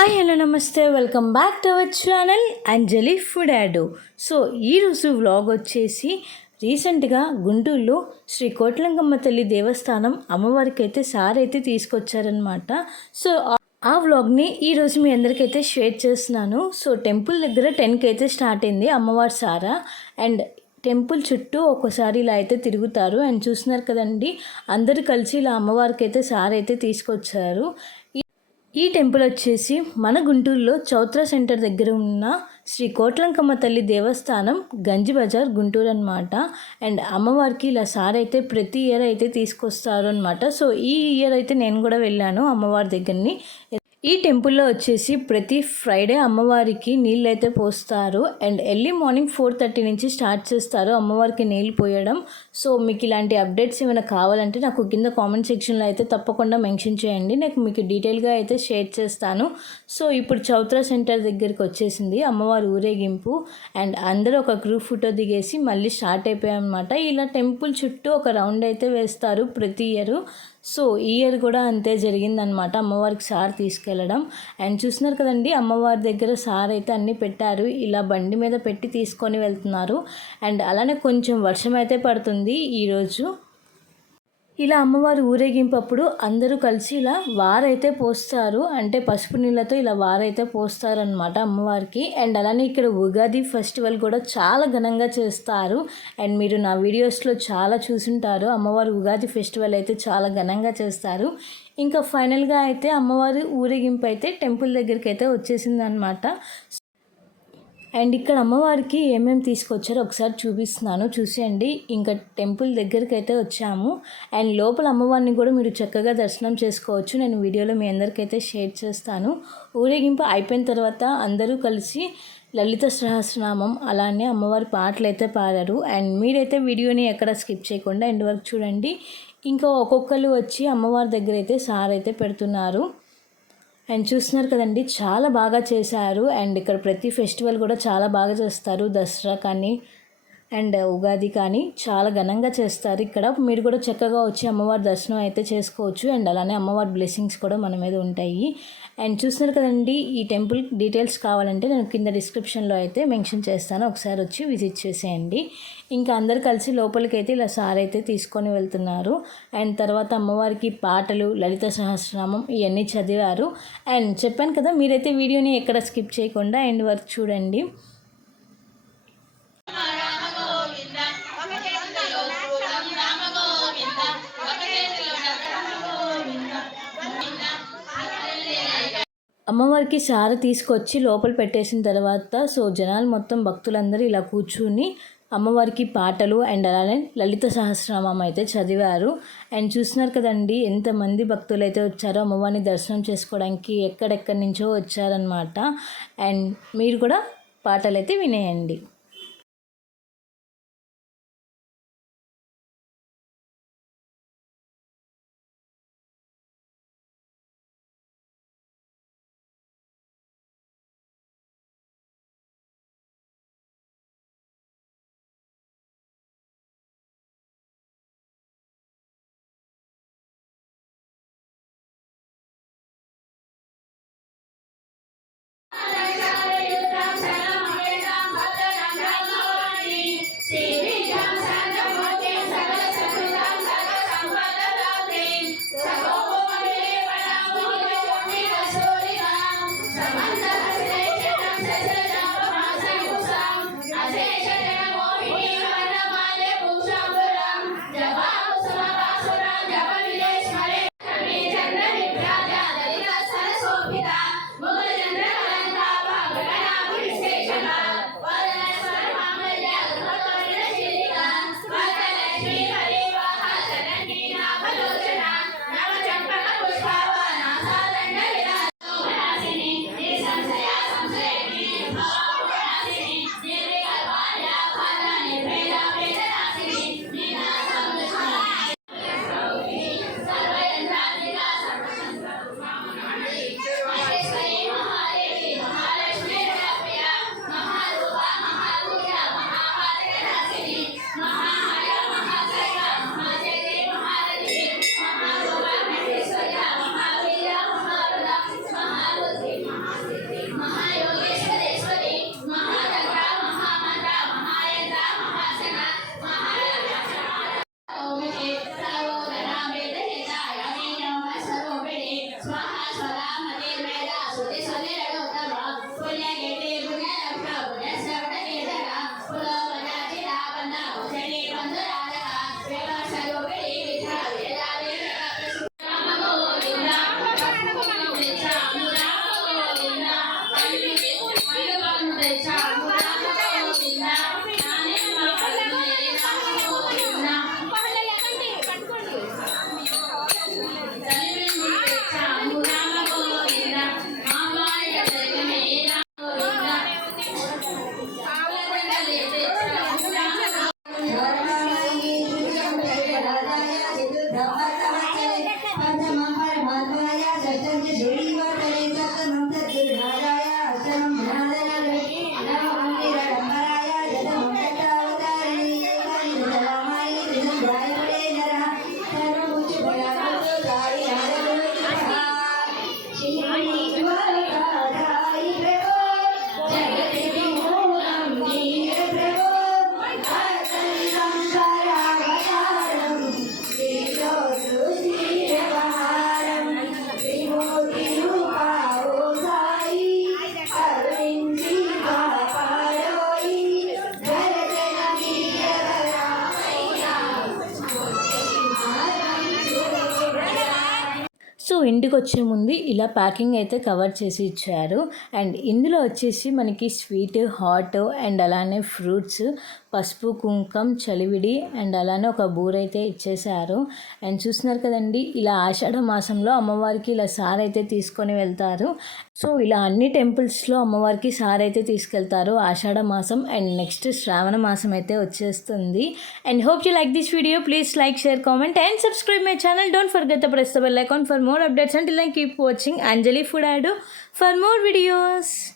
Hi hello నమస్తే. Welcome back to our channel Anjali food యాడో so ఈరోజు vlog వచ్చేసి రీసెంట్గా గుంటూరులో శ్రీ కోట్లంగమ్మ తల్లి దేవస్థానం అమ్మవారికి అయితే సార్ అయితే తీసుకొచ్చారనమాట సో ఆ- వ్లాగ్ని ఈరోజు మీ అందరికైతే షేర్ చేస్తున్నాను. సో టెంపుల్ దగ్గర టెన్కి అయితే స్టార్ట్ అయింది అమ్మవారి సారా. అండ్ టెంపుల్ చుట్టూ ఒక్కసారి ఇలా అయితే తిరుగుతారు. అండ్ చూస్తున్నారు కదండి అందరూ కలిసి ఇలా అమ్మవారికి అయితే సార్ అయితే తీసుకొచ్చారు. ఈ- టెంపుల్ వచ్చేసి మన గుంటూరులో చౌత్ర సెంటర్ దగ్గర ఉన్న శ్రీ కోట్లంకమ్మ తల్లి దేవస్థానం గంజి బజార్ గుంటూరు అనమాట అండ్ అమ్మవారికి ఇలా సార్ అయితే ప్రతి ఇయర్ అయితే తీసుకొస్తారు అనమాట సో ఈ ఇయర్ అయితే నేను కూడా వెళ్ళాను అమ్మవారి దగ్గరని. ఈ టెంపుల్లో వచ్చేసి ప్రతి ఫ్రైడే అమ్మవారికి నీళ్ళు అయితే పోస్తారు. And early morning four thirty నుంచి స్టార్ట్ చేస్తారు అమ్మవారికి నీళ్ళు పోయడం. సో మీకు ఇలాంటి అప్డేట్స్ ఏమైనా కావాలంటే నాకు కింద కామెంట్ సెక్షన్లో అయితే తప్పకుండా మెన్షన్ చేయండి. నాకు మీకు డీటెయిల్గా అయితే షేర్ చేస్తాను. సో ఇప్పుడు చౌత్ర సెంటర్ దగ్గరికి వచ్చేసింది అమ్మవారి ఊరేగింపు. అండ్ అందరూ ఒక గ్రూప్ ఫోటో దిగేసి మళ్ళీ స్టార్ట్ అయిపోయామన్నమాట ఇలా టెంపుల్ చుట్టూ ఒక రౌండ్ అయితే వేస్తారు ప్రతి ఇయర్. సో ఈ ఇయర్ కూడా అంతే జరిగిందనమాట అమ్మవారికి సార్ తీసుకెళ్ళడం. అండ్ చూస్తున్నారు కదండి అమ్మవారి దగ్గర సార్ అయితే అన్నీ పెట్టారు. ఇలా బండి మీద పెట్టి తీసుకొని వెళ్తున్నారు. అండ్ అలానే కొంచెం వర్షం అయితే పడుతుంది ఈరోజు. ఇలా అమ్మవారి ఊరేగింపు అప్పుడు అందరూ కలిసి ఇలా వారైతే పోస్తారు. అంటే పసుపు నీళ్ళతో ఇలా వారైతే పోస్తారనమాట అమ్మవారికి. అండ్ అలానే ఇక్కడ ఉగాది ఫెస్టివల్ కూడా చాలా ఘనంగా చేస్తారు. అండ్ మీరు నా వీడియోస్లో చాలా చూసుంటారు. అమ్మవారి ఉగాది ఫెస్టివల్ అయితే చాలా ఘనంగా చేస్తారు. ఇంకా ఫైనల్గా అయితే అమ్మవారి ఊరేగింపు అయితే టెంపుల్ దగ్గరికి అయితే వచ్చేసింది అనమాట అండ్ ఇక్కడ అమ్మవారికి ఏమేమి తీసుకొచ్చారో ఒకసారి చూపిస్తున్నాను. చూసేయండి. ఇంకా టెంపుల్ దగ్గరికి అయితే వచ్చాము. అండ్ లోపల అమ్మవారిని కూడా మీరు చక్కగా దర్శనం చేసుకోవచ్చు. నేను వీడియోలో మీ అందరికైతే షేర్ చేస్తాను. ఊరేగింపు అయిపోయిన తర్వాత అందరూ కలిసి లలిత సహస్రనామం అలానే అమ్మవారి పాటలు అయితే పాడారు. అండ్ మీరైతే వీడియోని ఎక్కడ స్కిప్ చేయకుండా ఎండ్ వరకు చూడండి. ఇంకా ఒక్కొక్కరు వచ్చి అమ్మవారి దగ్గర అయితే సార్ అయితే పెడుతున్నారు. అండ్ చూస్తున్నారు కదండి చాలా బాగా చేశారు. అండ్ ఇక్కడ ప్రతి ఫెస్టివల్ కూడా చాలా బాగా చేస్తారు. దసరా కానీ అండ్ ఉగాది కానీ చాలా ఘనంగా చేస్తారు. ఇక్కడ మీరు కూడా చక్కగా వచ్చి అమ్మవారి దర్శనం అయితే చేసుకోవచ్చు. అండ్ అలానే అమ్మవారి బ్లెస్సింగ్స్ కూడా మన మీద ఉంటాయి. అండ్ చూస్తున్నారు కదండి ఈ టెంపుల్ డీటెయిల్స్ కావాలంటే నేను కింద డిస్క్రిప్షన్లో అయితే మెన్షన్ చేస్తాను. ఒకసారి వచ్చి విజిట్ చేసేయండి. ఇంకా అందరు కలిసి లోపలికైతే ఇలా సార్ అయితే తీసుకొని వెళ్తున్నారు. అండ్ తర్వాత అమ్మవారికి పాటలు లలిత సహస్రనామం ఇవన్నీ చదివారు. అండ్ చెప్పాను కదా మీరైతే వీడియోని ఎక్కడ స్కిప్ చేయకుండా ఎండ్ వరకు చూడండి. అమ్మవారికి సార తీసుకొచ్చి లోపల పెట్టేసిన తర్వాత సో జనాలు మొత్తం భక్తులందరూ ఇలా కూర్చుని అమ్మవారికి పాటలు అండ్ అలానే లలిత సహస్రనామం అయితే చదివారు. అండ్ చూస్తున్నారు కదండి ఎంతమంది భక్తులు అయితే వచ్చారో అమ్మవారిని దర్శనం చేసుకోవడానికి ఎక్కడెక్కడి నుంచో వచ్చారనమాట అండ్ మీరు కూడా పాటలు అయితే వినేయండి. ఇంటికి వచ్చే ముందు ఇలా ప్యాకింగ్ అయితే కవర్ చేసి ఇచ్చారు. అండ్ ఇందులో వచ్చేసి మనకి స్వీట్ హాట్ అండ్ అలానే ఫ్రూట్స్ పసుపు కుంకం చలివిడి అండ్ అలానే ఒక బూర అయితే ఇచ్చేసారు అండ్ చూస్తున్నారు కదండి ఇలా ఆషాఢ మాసంలో అమ్మవారికి ఇలా సార్ అయితే తీసుకొని వెళ్తారు. సో ఇలా అన్ని టెంపుల్స్లో అమ్మవారికి సార్ అయితే తీసుకెళ్తారు ఆషాఢ మాసం అండ్ నెక్స్ట్ శ్రావణ మాసం అయితే వచ్చేస్తుంది. And hope you like this video. Please like share comment and subscribe my channel. Don't forget the press the bell icon for more more updates. Until then, keep watching Anjali Food Ado for more videos.